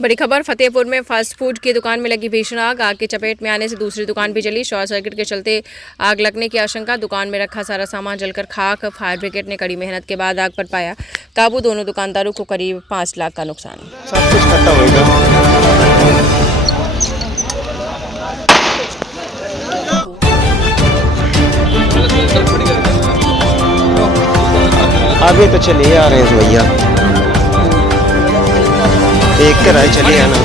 बड़ी खबर फतेहपुर में फास्ट फूड की दुकान में लगी भीषण आग। आग की चपेट में आने से दूसरी दुकान भी जली। शॉर्ट सर्किट के चलते आग लगने की आशंका। दुकान में रखा सारा सामान जलकर खाक। फायर ब्रिगेड ने कड़ी मेहनत के बाद आग पर पाया काबू। दोनों दुकानदारों को करीब 5 लाख का नुकसान। सब कुछ खत्म होगा। अभी तो चलिए आ रहे हैं भैया, एक कराए चलिए आना।